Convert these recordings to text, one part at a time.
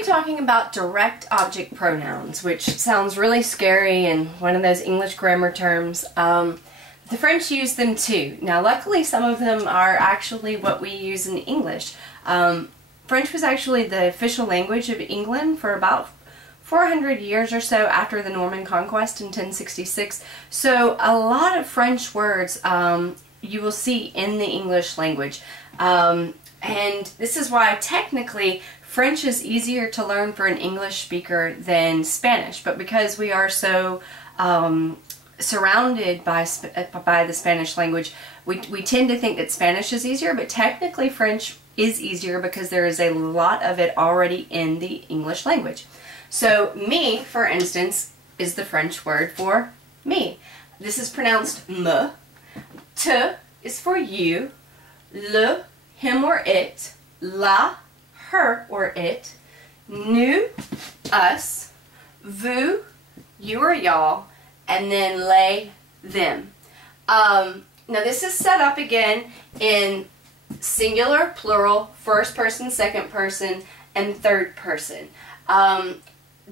be talking about direct object pronouns, which sounds really scary and one of those English grammar terms. The French use them too. Now, luckily, some of them are actually what we use in English. French was actually the official language of England for about 400 years or so after the Norman Conquest in 1066. So a lot of French words you will see in the English language. And this is why technically French is easier to learn for an English speaker than Spanish. But because we are so surrounded by the Spanish language, we tend to think that Spanish is easier, but technically French is easier because there is a lot of it already in the English language. So me, for instance, is the French word for me. This is pronounced me. Te is for you. Le, him or it. La, her or it. Nous, us. Vous, you or y'all. And then les, them. Now this is set up again in singular, plural, first person, second person, and third person.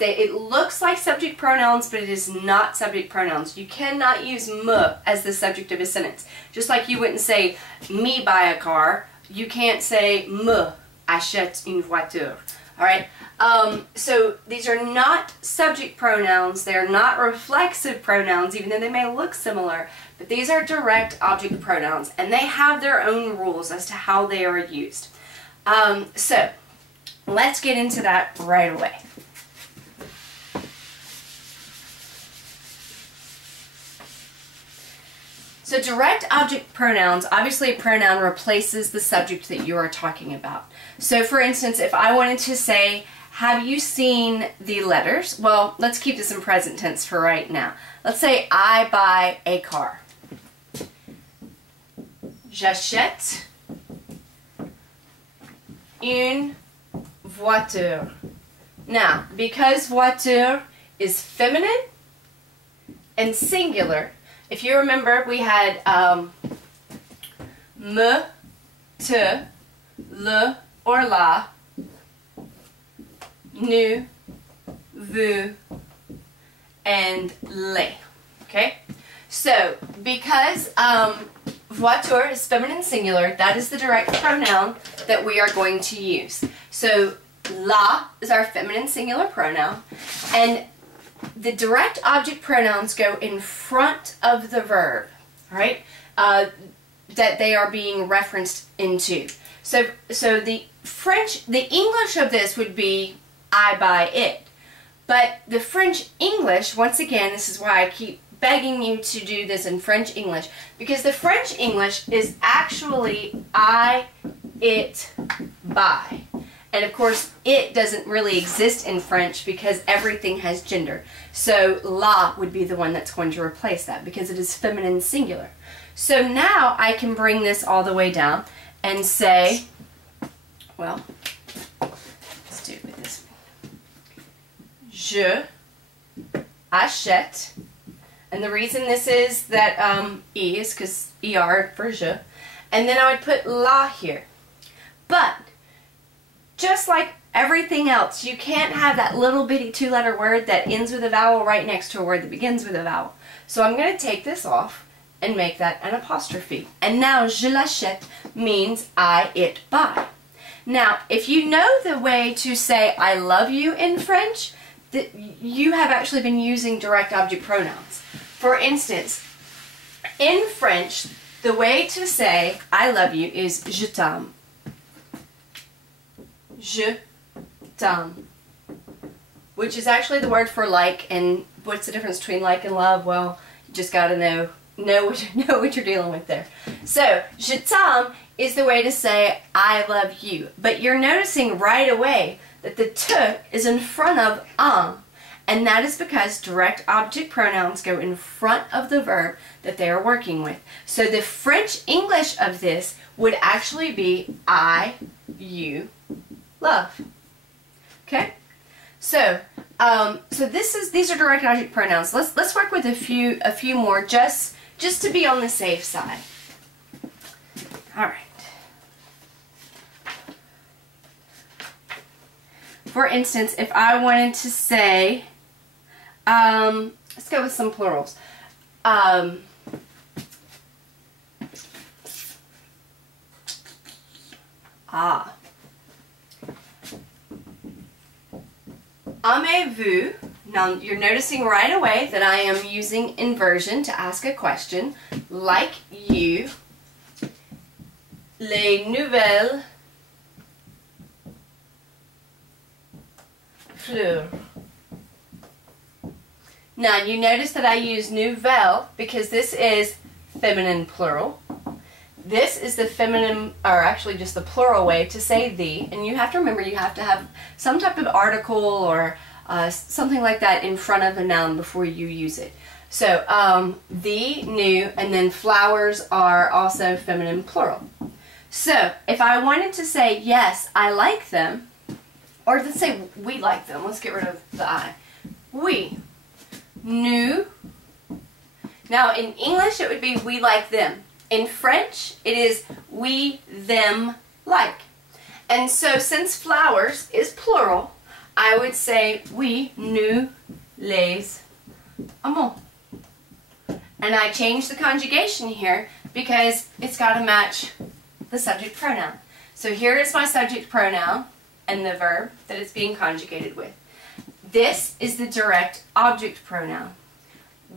It looks like subject pronouns, but it is not subject pronouns. You cannot use me as the subject of a sentence. Just like you wouldn't say me buy a car, you can't say me achète une voiture. Alright? So these are not subject pronouns. They are not reflexive pronouns, even though they may look similar. But these are direct object pronouns, and they have their own rules as to how they are used. So let's get into that right away. So direct object pronouns, obviously a pronoun replaces the subject that you are talking about. So for instance, if I wanted to say, have you seen the letters? Well, let's keep this in present tense for right now. Let's say I buy a car. J'achète une voiture. Now, because voiture is feminine and singular, if you remember, we had me, te, le, or la, nous, vous, and les. Okay? So, because voiture is feminine singular, that is the direct pronoun that we are going to use. So, la is our feminine singular pronoun, and the direct object pronouns go in front of the verb, right? That they are being referenced into. So the English of this would be I buy it. But the French English, once again, this is why I keep begging you to do this in French English, because the French English is actually I, it, buy. And of course, it doesn't really exist in French because everything has gender. So la would be the one that's going to replace that because it is feminine singular. So now I can bring this all the way down and say, well, let's do it with this. Je achète. And the reason this is that E is because ER for je. And then I would put la here. But just like everything else, you can't have that little bitty two-letter word that ends with a vowel right next to a word that begins with a vowel. So I'm going to take this off and make that an apostrophe. And now, je l'achète means I, it, buy. Now, if you know the way to say I love you in French, that you have actually been using direct object pronouns. For instance, in French, the way to say I love you is je t'aime. Je t'aime, which is actually the word for like. And what's the difference between like and love? Well, you just got to know what you're dealing with there. So je t'aime is the way to say I love you. But you're noticing right away that the te is in front of un, and that is because direct object pronouns go in front of the verb that they are working with. So the French English of this would actually be I, you, love. Okay? So these are direct object pronouns. Let's work with a few more just to be on the safe side. All right. for instance, if I wanted to say, let's go with some plurals. Avez-vous? Now you're noticing right away that I am using inversion to ask a question. Like you, les nouvelles fleurs. Now you notice that I use nouvelle because this is feminine plural. This is the feminine, or actually just the plural way to say the, and you have to remember you have to have some type of article or something like that in front of the noun before you use it. So the, new, and then flowers are also feminine plural. So if I wanted to say yes, I like them, or let's say we like them, let's get rid of the I. We, nous. Now in English it would be we like them. In French, it is we, them, like. And so since flowers is plural, I would say we, nous, les amons. And I changed the conjugation here because it's got to match the subject pronoun. So here is my subject pronoun and the verb that it's being conjugated with. This is the direct object pronoun.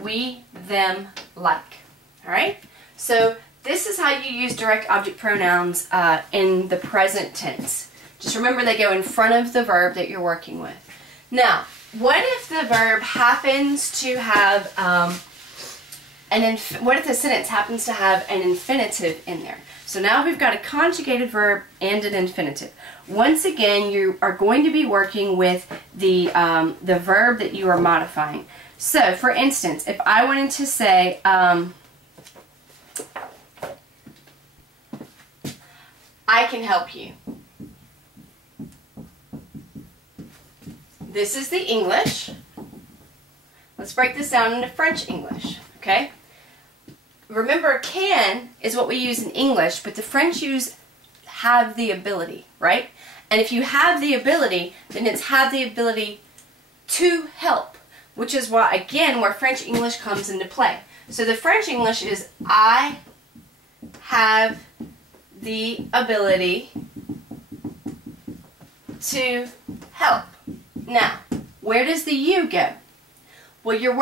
We, them, like. Alright? So this is how you use direct object pronouns in the present tense. Just remember they go in front of the verb that you're working with. Now, what if the verb happens to have what if the sentence happens to have an infinitive in there? So now we've got a conjugated verb and an infinitive. Once again, you are going to be working with the verb that you are modifying. So, for instance, if I wanted to say, I can help you. This is the English. Let's break this down into French English, okay? Remember, can is what we use in English, but the French use have the ability, right? And if you have the ability, then it's have the ability to help, which is why, again, where French English comes into play. So the French English is I have the ability to help. Now, where does the you go? Well, you're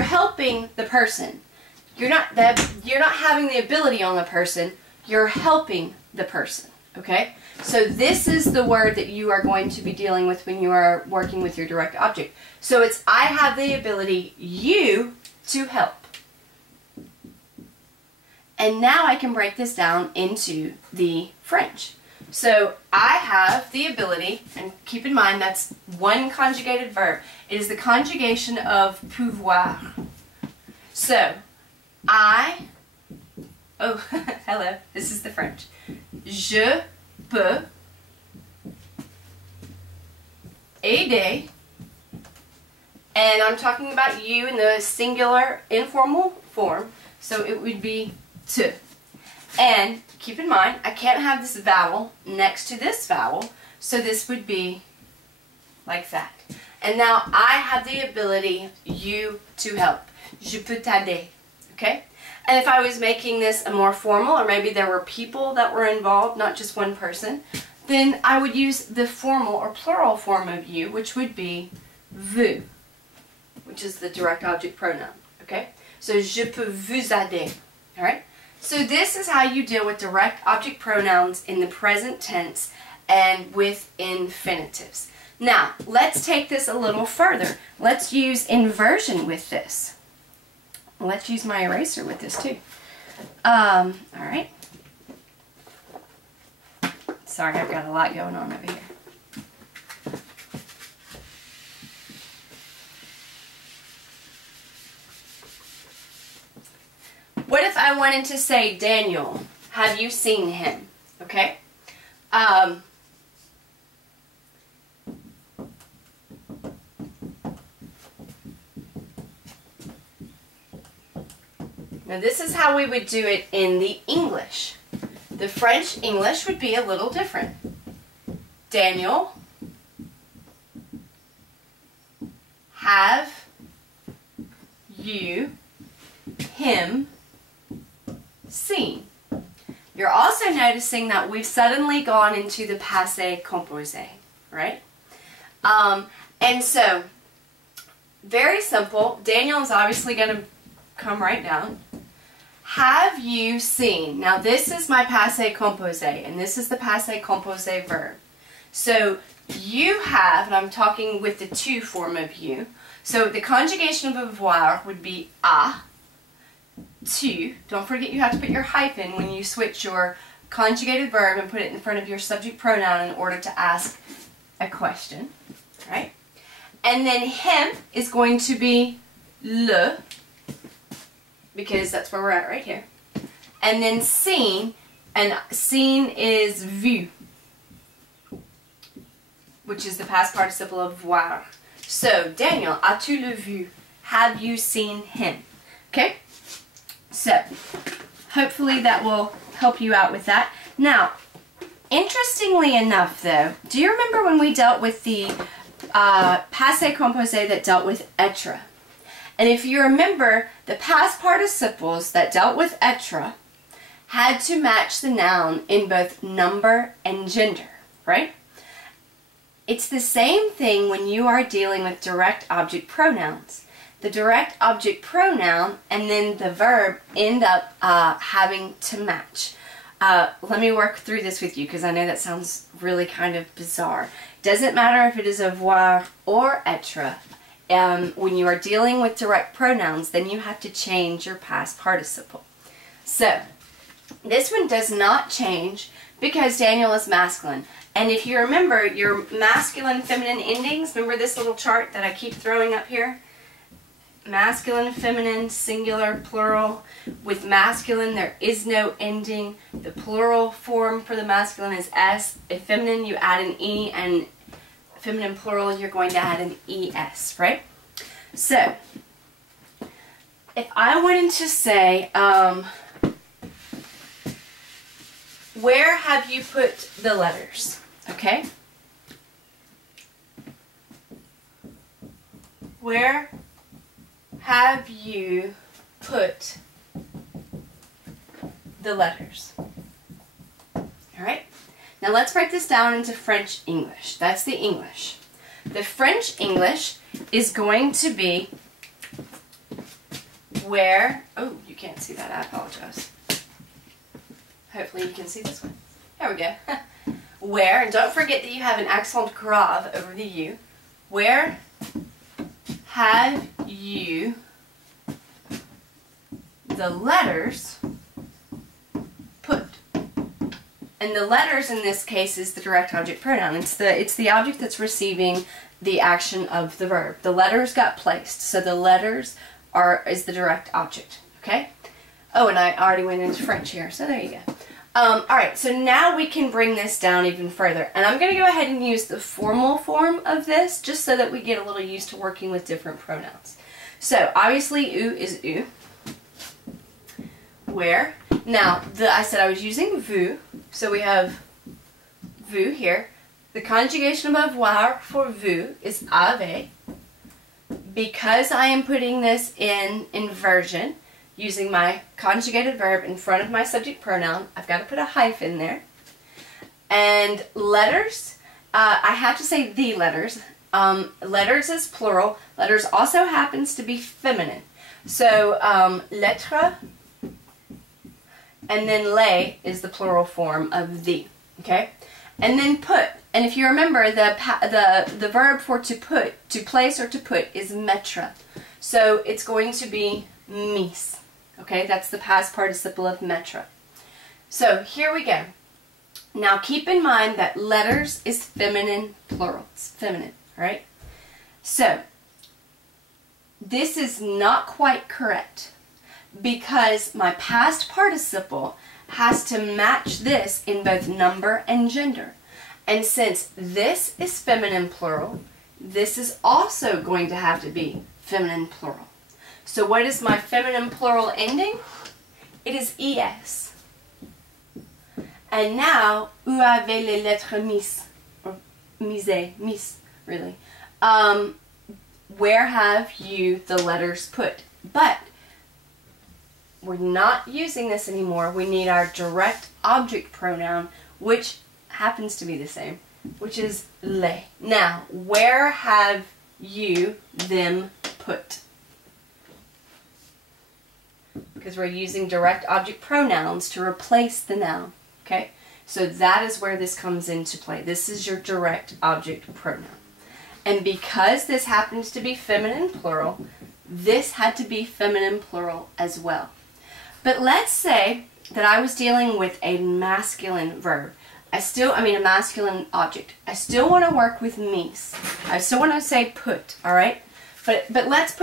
helping the person. You're not having the ability on the person, you're helping the person, okay? So this is the word that you are going to be dealing with when you are working with your direct object. So it's I have the ability, you, to help. And now I can break this down into the French. So I have the ability, and keep in mind that's one conjugated verb. It is the conjugation of pouvoir. So hello, this is the French. Je peux aider, and I'm talking about you in the singular informal form, so it would be to. And keep in mind, I can't have this vowel next to this vowel, so this would be like that. And now I have the ability, you, to help. Je peux t'aider. Okay? And if I was making this a more formal, or maybe there were people that were involved, not just one person, then I would use the formal or plural form of you, which would be vous, which is the direct object pronoun. Okay? So je peux vous aider. Alright? So this is how you deal with direct object pronouns in the present tense and with infinitives. Now, let's take this a little further. Let's use inversion with this. Let's use my eraser with this too. Alright. Sorry, I've got a lot going on over here. What if I wanted to say, Daniel, have you seen him? Okay? Now this is how we would do it in the English. The French English would be a little different. Daniel, have you him seen? You're also noticing that we've suddenly gone into the passé composé, right? And so, very simple. Daniel is obviously going to come right down. Have you seen? Now this is my passé composé, and this is the passé composé verb. So you have, and I'm talking with the to form of you. So the conjugation of avoir would be a, to. Don't forget you have to put your hyphen when you switch your conjugated verb and put it in front of your subject pronoun in order to ask a question, right? And then him is going to be le, because that's where we're at right here. And then seen, and seen is vu, which is the past participle of voir. So, Daniel, as-tu le vu? Have you seen him? Okay? So, hopefully that will help you out with that. Now, interestingly enough though, do you remember when we dealt with the passé composé that dealt with être? And if you remember, the past participles that dealt with être had to match the noun in both number and gender, right? It's the same thing when you are dealing with direct object pronouns. The direct object pronoun and then the verb end up having to match. Let me work through this with you because I know that sounds really kind of bizarre. Doesn't matter if it is avoir or être. When you are dealing with direct pronouns, then you have to change your past participle. So, this one does not change because Daniel is masculine. And if you remember your masculine, feminine endings, remember this little chart that I keep throwing up here? Masculine, feminine, singular, plural. With masculine, there is no ending. The plural form for the masculine is S. If feminine, you add an E, and feminine plural, you're going to add an ES, right? So, if I wanted to say, where have you put the letters? Okay? Where have you put the letters? Alright? Now let's break this down into French English. That's the English. The French English is going to be where, oh, you can't see that, I apologize. Hopefully you can see this one. There we go. Where, and don't forget that you have an accent grave over the U. Where have you the letters put? And the letters in this case is the direct object pronoun. It's the object that's receiving the action of the verb. The letters got placed, so the letters is the direct object. Okay? Oh, and I already went into French here, so there you go. Alright, so now we can bring this down even further. And I'm going to go ahead and use the formal form of this, just so that we get a little used to working with different pronouns. So, obviously, U is U. Where? Now, I said I was using vu, so we have vu here. The conjugation of avoir for vu is avait. Because I am putting this in inversion, using my conjugated verb in front of my subject pronoun, I've got to put a hyphen there. And letters, I have to say the letters. Letters is plural. Letters also happens to be feminine. So, lettre, and then les is the plural form of the. Okay? And then put. And if you remember, the verb for to put, to place or to put is mettre. So it's going to be mis. Okay, that's the past participle of mettre. So here we go. Now keep in mind that letters is feminine plural. It's feminine, right? So this is not quite correct because my past participle has to match this in both number and gender. And since this is feminine plural, this is also going to have to be feminine plural. So what is my feminine plural ending? It is es. And now, où avez les lettres mis? Or mise, mis, really. where have you the letters put? But we're not using this anymore. We need our direct object pronoun, which happens to be the same, which is les. Now, where have you them put? Because we're using direct object pronouns to replace the noun, okay? So that is where this comes into play. This is your direct object pronoun. And because this happens to be feminine plural, this had to be feminine plural as well. But let's say that I was dealing with a masculine verb. A masculine object. I still want to work with mis. I still want to say put, all right? But let's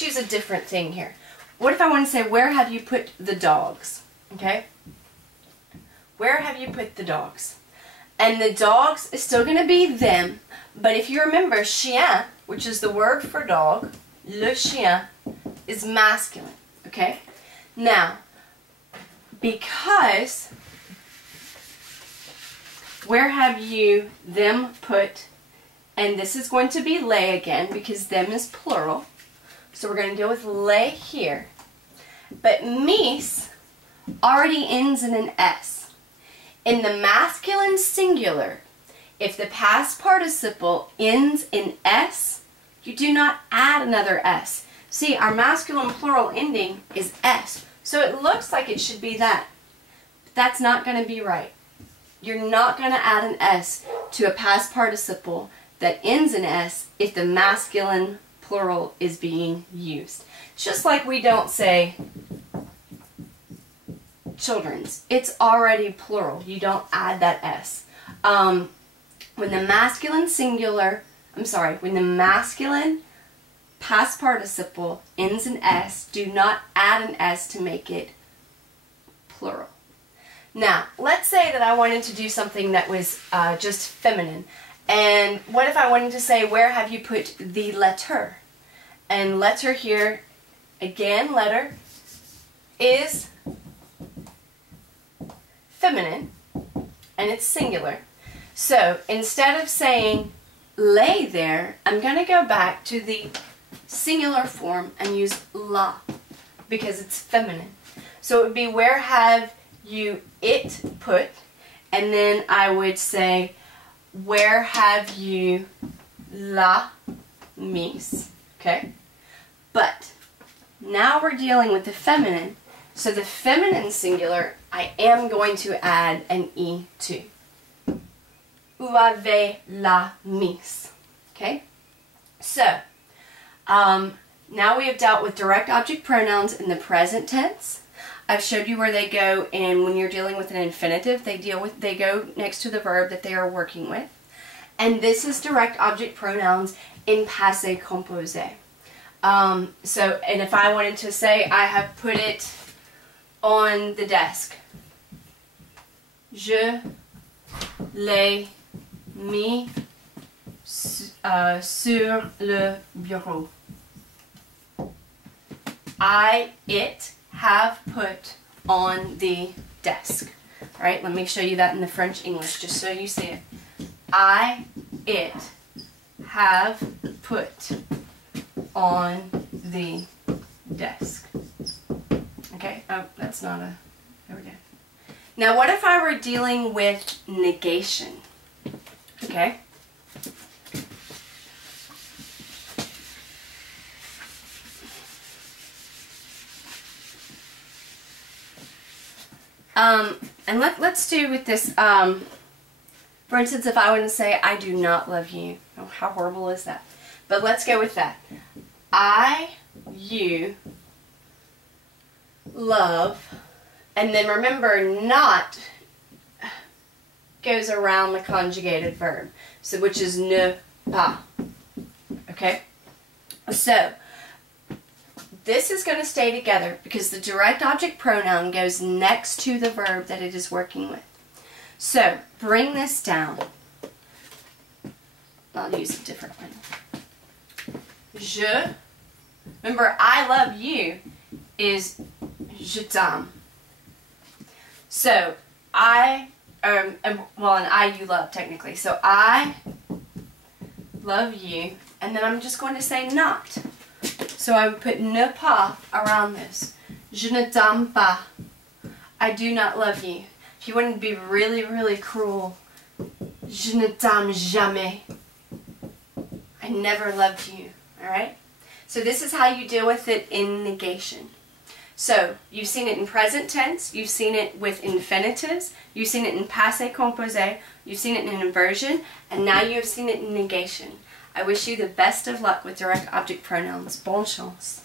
use a different thing here. What if I want to say, where have you put the dogs? Okay? Where have you put the dogs? And the dogs is still going to be them. But if you remember, chien, which is the word for dog, le chien, is masculine. Okay? Now, because where have you them put, and this is going to be les again because them is plural. So we're going to deal with les here. But mis already ends in an S. In the masculine singular, if the past participle ends in S, you do not add another S. See, our masculine plural ending is S. So it looks like it should be that. But that's not going to be right. You're not going to add an S to a past participle that ends in S if the masculine plural is being used. Just like we don't say children's. It's already plural. You don't add that S. When the masculine past participle ends in S, do not add an S to make it plural. Now, let's say that I wanted to do something that was just feminine. And what if I wanted to say, where have you put the letter? And letter here, again, letter is feminine, and it's singular. So instead of saying lay there, I'm going to go back to the singular form and use la, because it's feminine. So it would be, where have you it put? And then I would say, where have you la mis? Okay? But now we're dealing with the feminine. So the feminine singular, I am going to add an E to. Où avez la mis? Okay? So, now we have dealt with direct object pronouns in the present tense. I've showed you where they go, and when you're dealing with an infinitive, they go next to the verb that they are working with. And this is direct object pronouns in passé composé. And if I wanted to say, I have put it on the desk. Je l'ai mis sur le bureau. It have put on the desk. All right, let me show you that in the French English, just so you see it. It have put on the desk. Okay, oh, that's not a, there we go. Now what if I were dealing with negation? Okay. And let's do with this, for instance, if I wouldn't say, I do not love you. Oh, how horrible is that? But let's go with that. You love, and then remember, not goes around the conjugated verb, so which is ne pas. Okay? So, this is going to stay together because the direct object pronoun goes next to the verb that it is working with. So, bring this down. I'll use a different one. Je. Remember, I love you is je t'aime. So, and I you love technically. So, I love you, and then I'm just going to say not. So I would put ne pas around this. Je ne t'aime pas. I do not love you. If you wanted to be really, really cruel, je ne t'aime jamais. I never loved you. Alright? So this is how you deal with it in negation. So you've seen it in present tense, you've seen it with infinitives, you've seen it in passé composé, you've seen it in inversion, and now you have seen it in negation. I wish you the best of luck with direct object pronouns. Bonne chance.